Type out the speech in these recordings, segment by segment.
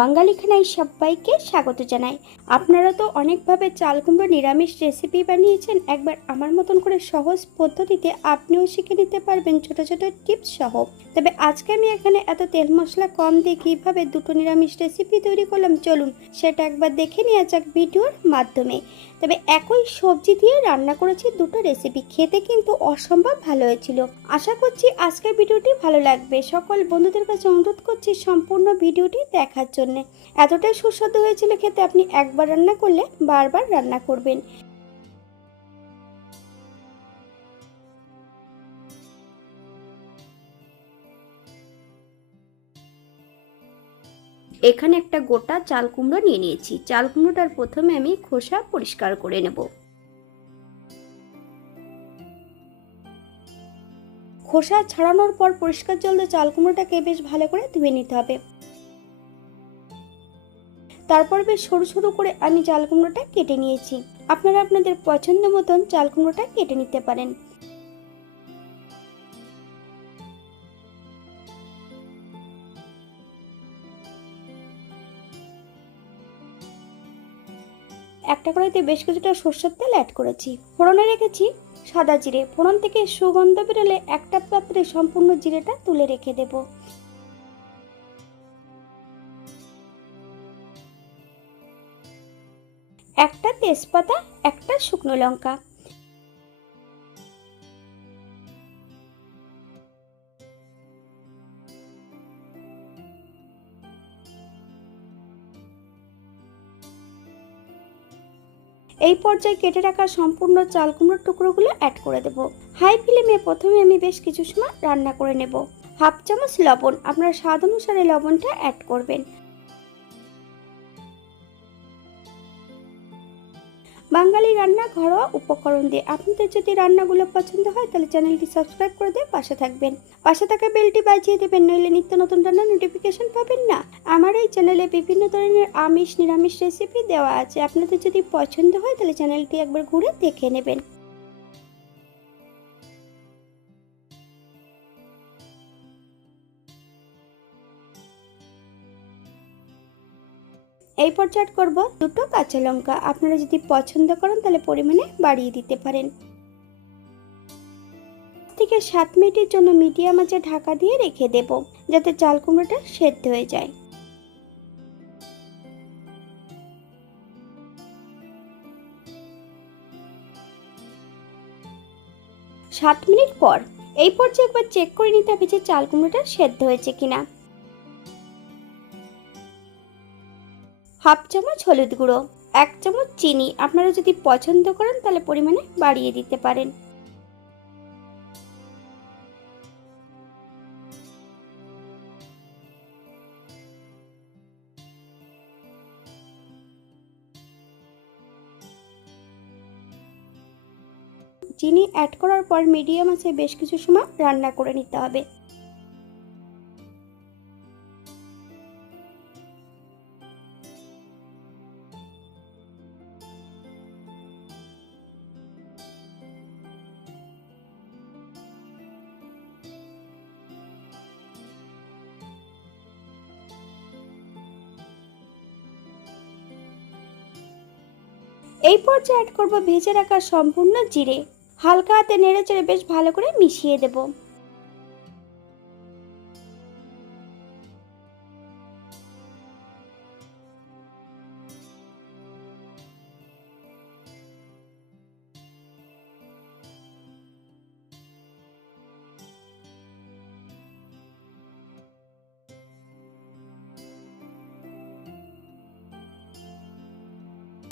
বাঙালি খানায় সবাইকে স্বাগত জানাই। আপনারা তো অনেকভাবে চাল কুমড়ো নিরামিষ রেসিপি বানিয়েছেন, একবার আমার মতন করে সহজ পদ্ধতিতে আপনিও শিখে নিতে পারবেন ছোট ছোট টিপস সহ। তবে আজকে আমি এখানে এত তেল মশলা কম দিয়ে কীভাবে দুটো নিরামিষ রেসিপি তৈরি করলাম চলুন, সেটা একবার দেখে নেওয়া যাক ভিডিওর মাধ্যমে। তবে একই সবজি দিয়ে রান্না করেছি দুটো রেসিপি খেতে কিন্তু অসম্ভব ভালো হয়েছিল। আশা করছি আজকের ভিডিওটি ভালো লাগবে। সকল বন্ধুদের কাছে অনুরোধ করছি সম্পূর্ণ ভিডিওটি দেখার জন্য। এতটাই সুস্বাদু হয়েছিল খেতে আপনি একবার রান্না করলে বারবার রান্না করবেন। এখানে একটা গোটা চাল কুমড়ো নিয়ে নিয়েছি। চাল কুমড়োটার প্রথমে আমি খোসা পরিষ্কার করে নেব। খোসা ছাড়ানোর পর পরিষ্কার জল দিয়ে চাল কুমড়োটাকে বেশ ভালো করে ধুয়ে নিতে হবে। তারপর বেশ সরু সরু করে আমি চাল কুমড়োটা কেটে নিয়েছি। আপনারা আপনাদের পছন্দ মতন চাল কুমড়োটা কেটে নিতে পারেন। একটা কড়াইতে বেশ কিছুটা সর্ষের তেল অ্যাড করেছি। ফোড়নে রেখেছি সাদা জিরে। ফোড়ন থেকে সুগন্ধ বেরোলে একটা পাত্রে সম্পূর্ণ জিরেটা তুলে রেখে দেব। একটা তেজপাতা, একটা শুকনো লঙ্কা। এই পর্যায়ে কেটে রাখা সম্পূর্ণ চাল কুমড়োর টুকরোগুলো অ্যাড করে দেব। হাই ফ্লেমে প্রথমে আমি বেশ কিছু সময় রান্না করে নেব। হাফ চামচ লবণ, আপনার স্বাদ অনুসারে লবণটা অ্যাড করবেন। বাঙালি রান্না ঘরোয়া উপকরণ দিয়ে। আপনাদের যদি রান্নাগুলো পছন্দ হয়, তাহলে চ্যানেলটি সাবস্ক্রাইব করে দিয়ে পাশে থাকবেন। পাশে থাকা বেলটি বাজিয়ে দেবেন, নইলে নিত্য নতুন রান্নার নোটিফিকেশন পাবেন না। আমার এই চ্যানেলে বিভিন্ন ধরনের আমিষ, নিরামিষ রেসিপি দেওয়া আছে। আপনাদের যদি পছন্দ হয়, তাহলে চ্যানেলটি একবার ঘুরে দেখে নেবেন। এই পর্যায়ে করব। দুটো কাঁচা লঙ্কা আপনারা যদি পছন্দ করেন তাহলে পরিমাণে বাড়িয়ে দিতে পারেন। থেকে সাত মিনিটের জন্য মিডিয়াম আঁচে ঢাকা দিয়ে রেখে দেব, যাতে চাল কুমড়োটা সেদ্ধ হয়ে যায়। সাত মিনিট পর এই পর্যায়ে একবার চেক করে নিতে হবে যে চাল কুমড়োটা সেদ্ধ হয়েছে কিনা। হাফ চামচ হলুদ গুঁড়ো, এক চামচ চিনি। আপনারা যদি পছন্দ করেন, তাহলে পরিমাণে বাড়িয়ে দিতে পারেন। চিনি অ্যাড করার পর মিডিয়াম আছে, বেশ কিছু সময় রান্না করে নিতে হবে। এই পর্যায়ে অ্যাড করব ভেজে রাখা সম্পূর্ণ জিরে। হালকা হাতে নেড়ে চেড়ে বেশ ভালো করে মিশিয়ে দেব।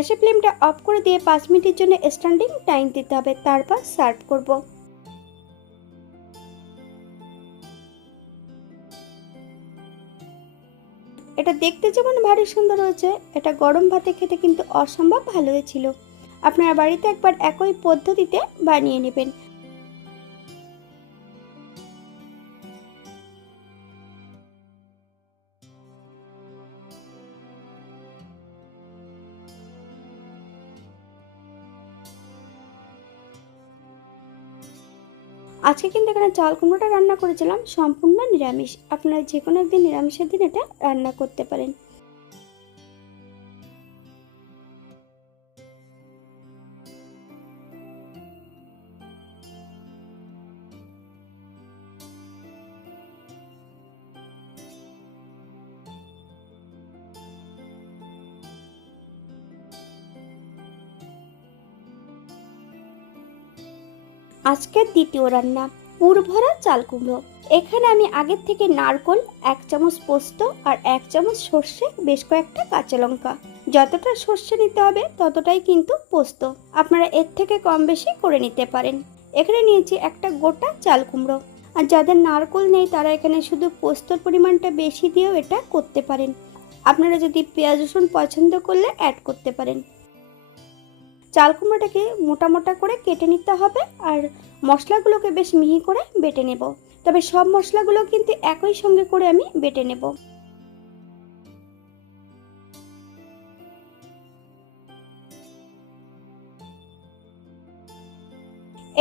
গ্যাসের ফ্লেমটা অফ করে দিয়ে পাঁচ মিনিটের জন্য স্ট্যান্ডিং টাইম দিতে হবে, তারপর সার্ভ করব। এটা দেখতে যেমন ভারী সুন্দর হয়েছে, এটা গরম ভাতে খেতে কিন্তু অসম্ভব ভালো হয়েছিল। আপনারা বাড়িতে একবার একই পদ্ধতিতে বানিয়ে নেবেন। আজকে কিন্তু এখানে চাল কুমড়োটা রান্না করেছিলাম, সম্পূর্ণ নিরামিষ। আপনারা যে কোনো একদিন নিরামিষের দিন এটা রান্না করতে পারেন। আজকের দ্বিতীয় রান্না পুরভরা চাল কুমড়ো। এখানে আমি আগের থেকে নারকল, এক চামচ পোস্ত আর এক চামচ সর্ষে, বেশ কয়েকটা কাঁচা লঙ্কা। যতটা সর্ষে নিতে হবে, ততটাই কিন্তু পোস্ত। আপনারা এর থেকে কম বেশি করে নিতে পারেন। এখানে নিয়েছি একটা গোটা চাল কুমড়ো। আর যাদের নারকল নেই, তারা এখানে শুধু পোস্তর পরিমাণটা বেশি দিয়েও এটা করতে পারেন। আপনারা যদি পেঁয়াজ রসুন পছন্দ করলে অ্যাড করতে পারেন। চাল কুমড়োটাকে মোটা মোটা করে কেটে নিতে হবে আর মশলাগুলোকে বেশ মিহি করে বেটে নেব। তবে সব মশলাগুলো কিন্তু একই সঙ্গে করে আমি বেটে নেব।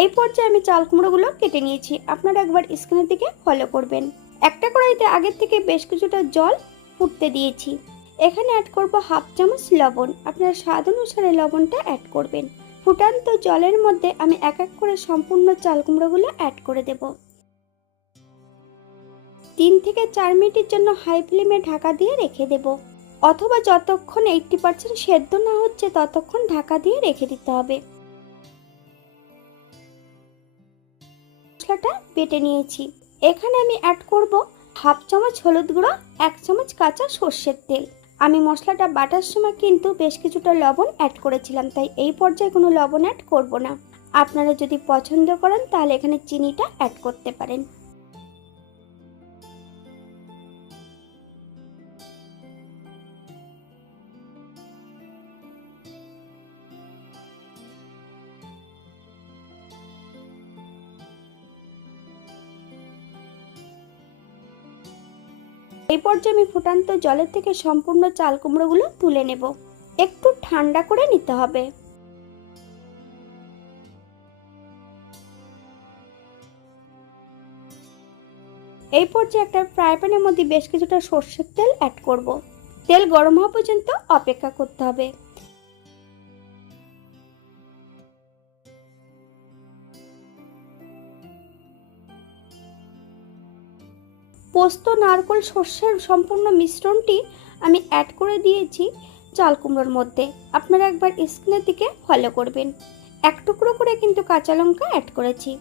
এই পর্যায়ে আমি চাল কুমড়োগুলো কেটে নিয়েছি। আপনারা একবার স্ক্রিনের দিকে ফলো করবেন। একটা কড়াইতে আগের থেকে বেশ কিছুটা জল ফুটতে দিয়েছি। এখানে অ্যাড করব হাফ চামচ লবণ। আপনারা স্বাদ অনুসারে লবণটা অ্যাড করবেন। ফুটান্ত জলের মধ্যে আমি এক এক করে সম্পূর্ণ চাল কুমড়োগুলো অ্যাড করে দেব। তিন থেকে চার মিনিটের জন্য হাই ফ্লেমে ঢাকা দিয়ে রেখে দেব। অথবা যতক্ষণ এইটটি পার্সেন্ট সেদ্ধ না হচ্ছে, ততক্ষণ ঢাকা দিয়ে রেখে দিতে হবে। মশলাটা বেটে নিয়েছি। এখানে আমি অ্যাড করব হাফ চামচ হলুদ গুঁড়ো, এক চামচ কাঁচা সর্ষের তেল। আমি মশলাটা বাটার সময় কিন্তু বেশ কিছুটা লবণ অ্যাড করেছিলাম, তাই এই পর্যায়ে কোনো লবণ অ্যাড করব না। আপনারা যদি পছন্দ করেন তাহলে এখানে চিনিটা অ্যাড করতে পারেন। এই পর্যায়ে আমি ফুটান্ত জলের থেকে সম্পূর্ণ চাল কুমড়োগুলো তুলে নেব। একটু ঠান্ডা করে নিতে হবে। এই পর্যায়ে একটা ফ্রাই প্যানের মধ্যে বেশ কিছুটা সর্ষের তেল অ্যাড করব। তেল গরম হওয়া পর্যন্ত অপেক্ষা করতে হবে। পোস্ত, নারকল, সর্ষের সম্পূর্ণ মিশ্রণটি আমি অ্যাড করে দিয়েছি চাল কুমড়োর মধ্যে। আপনারা একবার স্ক্রিনের দিকে ফলো করবেন। এক টুকরো করে কিন্তু কাঁচা লঙ্কা অ্যাড করেছি।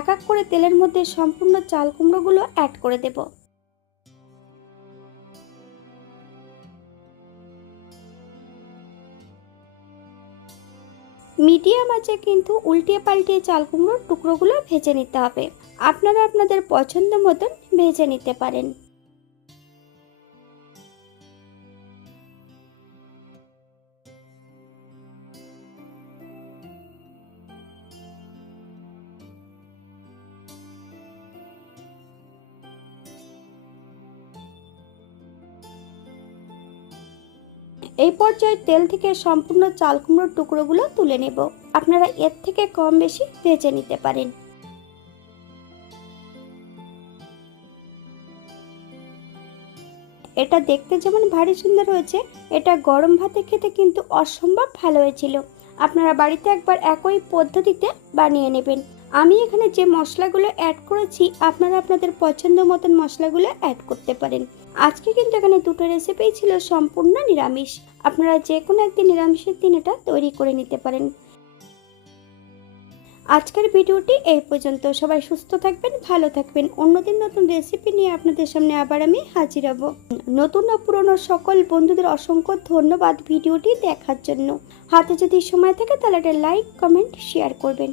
এক এক করে তেলের মধ্যে সম্পূর্ণ চাল কুমড়োগুলো অ্যাড করে দেবো। মিডিয়াম আছে কিন্তু উল্টিয়ে পাল্টিয়ে চাল কুমড়োর টুকরোগুলো ভেজে নিতে হবে। আপনারা আপনাদের পছন্দ মতন ভেজে নিতে পারেন। এই পর্যায়ে তেল থেকে সম্পূর্ণ চাল কুমড়োর টুকরোগুলো তুলে নেব। আপনারা এর থেকে কম বেশি ভেজে নিতে পারেন। এটা দেখতে যেমন ভারী সুন্দর হয়েছে, এটা গরম ভাতে খেতে কিন্তু অসম্ভব ভালো হয়েছিল। আপনারা বাড়িতে একবার একই পদ্ধতিতে বানিয়ে নেবেন। আমি এখানে যে মশলাগুলো অ্যাড করেছি, আপনারা আপনাদের পছন্দ মতন মশলাগুলো অ্যাড করতে পারেন। আজকে কিন্তু এখানে দুটো রেসিপি ছিল সম্পূর্ণ নিরামিষ। আপনারা যে কোনো একদিন নিরামিষের দিন এটা তৈরি করে নিতে পারেন। আজকের ভিডিওটি এই পর্যন্ত। সবাই সুস্থ থাকবেন, ভালো থাকবেন। অন্যদিন নতুন রেসিপি নিয়ে আপনাদের সামনে আবার আমি হাজির হব। নতুন ও পুরনো সকল বন্ধুদের অসংখ্য ধন্যবাদ ভিডিওটি দেখার জন্য। হাতে যদি সময় থাকে তাহলে একটা লাইক কমেন্ট শেয়ার করবেন।